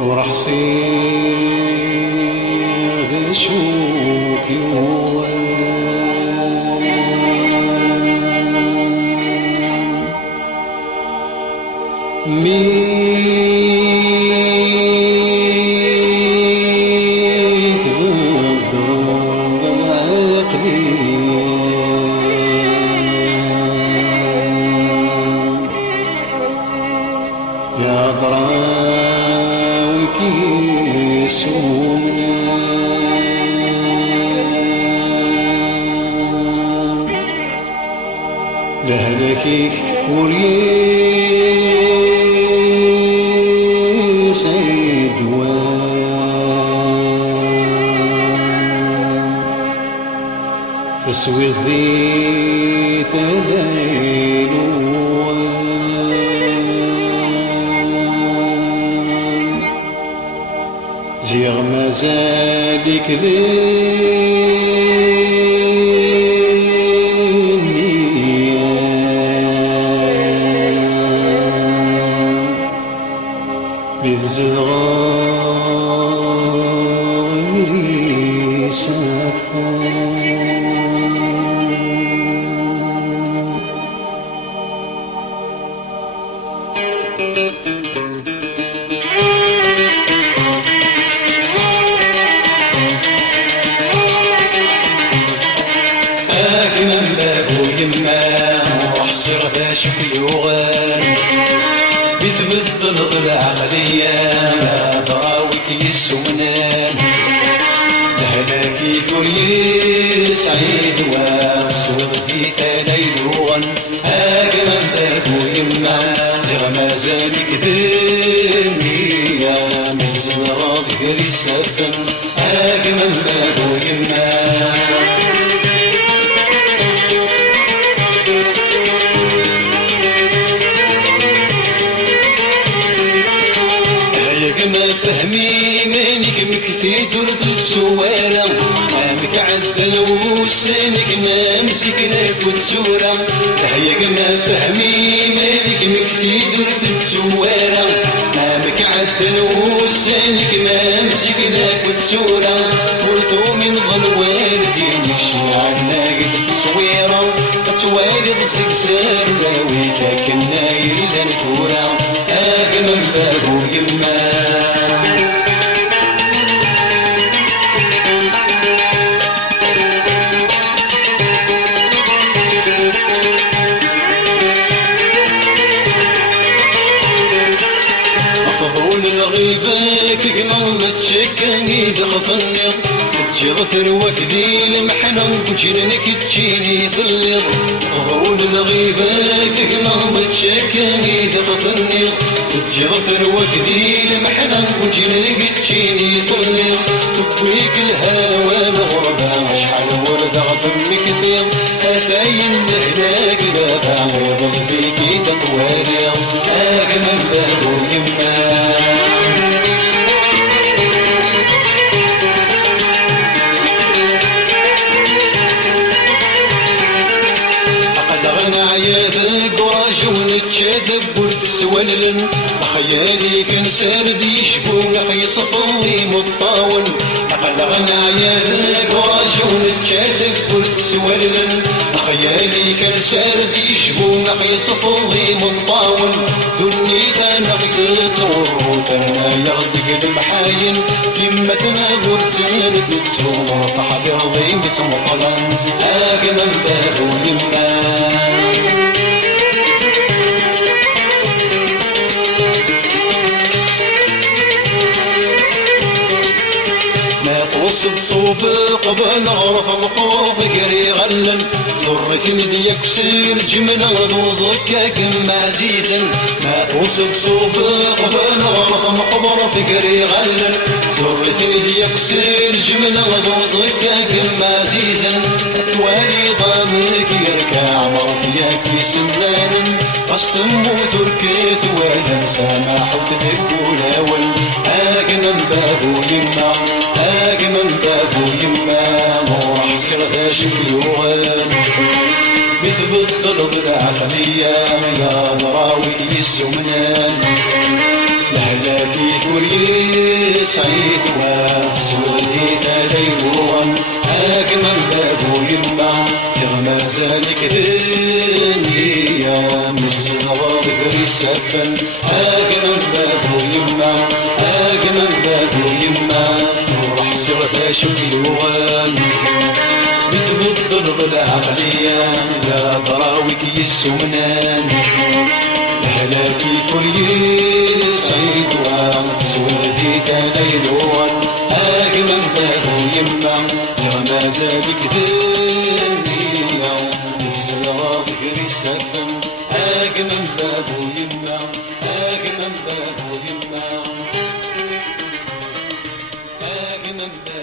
وراح صير شوك ميت بالضرب العقلي يا ضراوي كيسومنا لهلكيك وريس الدوام تسوي الضيث الليل زيغ مازالك بذل غيري سفان من بابو يما وحصر باش بيوغان بثبت العقلية ضراوك يسونان لهلاكي كويس عيد والصوت في ثلايلوغن من بابو يما زغ مازالك ذنيا من زغراض غير السفن من بابو يما فهمي مانك مكثي درت السوارة عامك عدل وسانك ما مسكناك وتسورة هيك ما فهمي مانك مكثي درت السوارة عامك عدل وسانك ما مسكناك وتسورة ورثو من ظنوالدي نكشف عنا قد تصويرة توالد سكسار راويك كنا يريد نكورة من بابو يما الغيبة كقمر تشكني دخفني تجغثر وكذي المحنة وجرنك تجيني ثليض ظهول الغيبة كقمر تشكني دخفني تجغثر وكذي المحنة وجرنك تجيني ثليض تبويك الهوى الغربة شحال وردة ضمك كثير أثاين هناك بابا ويضل فيكي تطوالي من بابو يما ونتشاذب ورتسوللن خيالي كان سارد يشبون يصفضي مطاول قلغنا يا ذاك وراجي ونتشاذب ورتسوللن خيالي كان سارد يشبون يصفضي مطاول دني ثانا غيث وروثنا يغدق المحاين كمتنا ورتين ذتور فحذر ضيمة مطلن من بابو يما سكسوب قبل غرف القوف قري غلن زرت مديك سير جمنا دوزك كم عزيزا ما توصل سوب قبل غرف القوف قري غلن زرت مديك سير جمنا دوزك كم عزيزا توالي ضامك يركع مرضيك سنان قصتم وتركيت ولا سامح وتدق ولاول أجمل بابو يما أجمل بابو يما وراح سردا شكيوان مثل الضرب العقلية يا ضراوي السمنان لهلاكي كوري سعيد وسودي تليوان أجمل بابو يما سغما ذلك دنيا مثل ضرب السفن أجمل بابو يما أجمل بابو يما وراح سردا شكيوان مثل الضرب العقلية يا ضراوي السمنان لهلاكي كل صيد وسودي تليلون أجمل بابو يما زغما زالك دنيا نفسي ظهر السفن أجمل بابو يما أجمل بابو يما أجمل بابو